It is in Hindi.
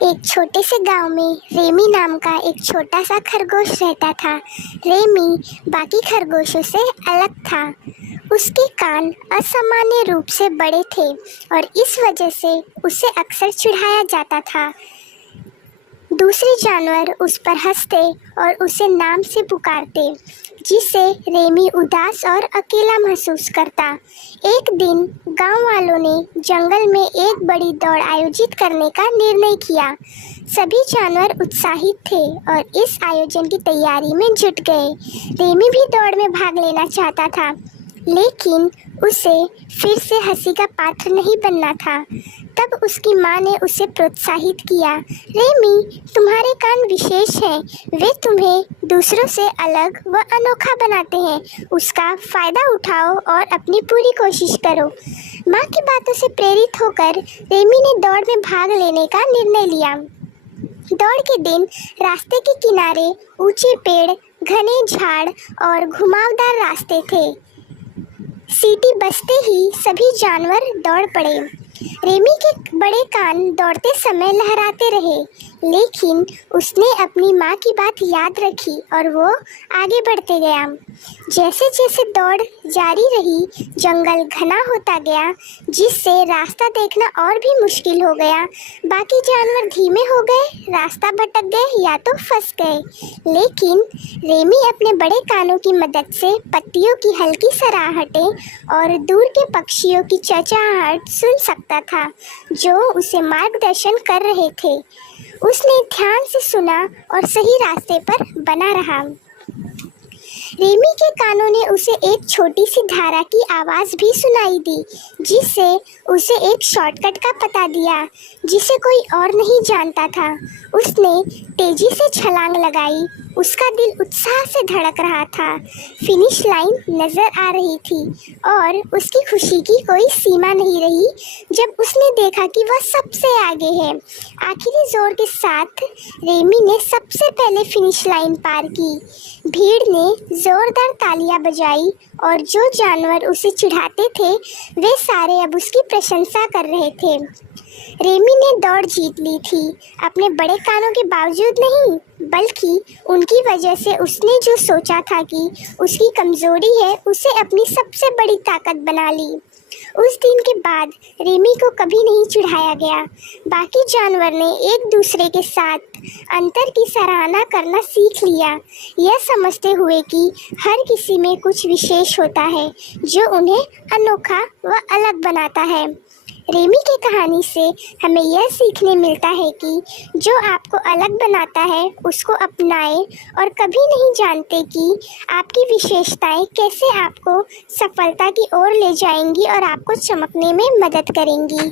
एक छोटे से गांव में रेमी नाम का एक छोटा सा खरगोश रहता था। रेमी बाकी खरगोशों से अलग था। उसके कान असामान्य रूप से बड़े थे और इस वजह से उसे अक्सर चिढ़ाया जाता था। दूसरे जानवर उस पर हंसते और उसे नाम से पुकारते, जिससे रेमी उदास और अकेला महसूस करता। एक दिन गांव वालों ने जंगल में एक बड़ी दौड़ आयोजित करने का निर्णय किया। सभी जानवर उत्साहित थे और इस आयोजन की तैयारी में जुट गए। रेमी भी दौड़ में भाग लेना चाहता था, लेकिन उसे फिर से हंसी का पात्र नहीं बनना था। तब उसकी माँ ने उसे प्रोत्साहित किया, रेमी, तुम्हारे कान विशेष हैं, वे तुम्हें दूसरों से अलग व अनोखा बनाते हैं। उसका फ़ायदा उठाओ और अपनी पूरी कोशिश करो। माँ की बातों से प्रेरित होकर रेमी ने दौड़ में भाग लेने का निर्णय लिया। दौड़ के दिन रास्ते के किनारे ऊंचे पेड़, घने झाड़ और घुमावदार रास्ते थे। सीटी बजते ही सभी जानवर दौड़ पड़े। रेमी के बड़े कान दौड़ते समय लहराते रहे, लेकिन उसने अपनी माँ की बात याद रखी और वो आगे बढ़ते गया। जैसे जैसे दौड़ जारी रही, जंगल घना होता गया, जिससे रास्ता देखना और भी मुश्किल हो गया। बाकी जानवर धीमे हो गए, रास्ता भटक गए या तो फंस गए, लेकिन रेमी अपने बड़े कानों की मदद से पत्तियों की हल्की सराहटें और दूर के पक्षियों की चहचहाहट सुन सकता था, जो उसे मार्गदर्शन कर रहे थे। उसने ध्यान से सुना और सही रास्ते पर बना रहा। रेमी के कानों ने उसे एक छोटी सी धारा की आवाज़ भी सुनाई दी, जिससे उसे एक शॉर्टकट का पता दिया, जिसे कोई और नहीं जानता था। उसने तेजी से छलांग लगाई। उसका दिल उत्साह से धड़क रहा था। फिनिश लाइन नज़र आ रही थी और उसकी खुशी की कोई सीमा नहीं रही जब उसने देखा कि वह सबसे आगे है। आखिरी जोर के साथ रेमी ने सबसे पहले फिनिश लाइन पार की। भीड़ ने जोरदार तालियां बजाई और जो जानवर उसे चिढ़ाते थे, वे सारे अब उसकी प्रशंसा कर रहे थे। रेमी ने दौड़ जीत ली थी, अपने बड़े कानों के बावजूद नहीं, बल्कि उनकी वजह से। उसने जो सोचा था कि उसकी कमज़ोरी है, उसे अपनी सबसे बड़ी ताकत बना ली। उस दिन के बाद रेमी को कभी नहीं चिढ़ाया गया। बाकी जानवर ने एक दूसरे के साथ अंतर की सराहना करना सीख लिया, यह समझते हुए कि हर किसी में कुछ विशेष होता है जो उन्हें अनोखा व अलग बनाता है। रेमी की कहानी से हमें यह सीखने मिलता है कि जो आपको अलग बनाता है उसको अपनाएं, और कभी नहीं जानते कि आपकी विशेषताएं कैसे आपको सफलता की ओर ले जाएंगी और आपको चमकने में मदद करेंगी।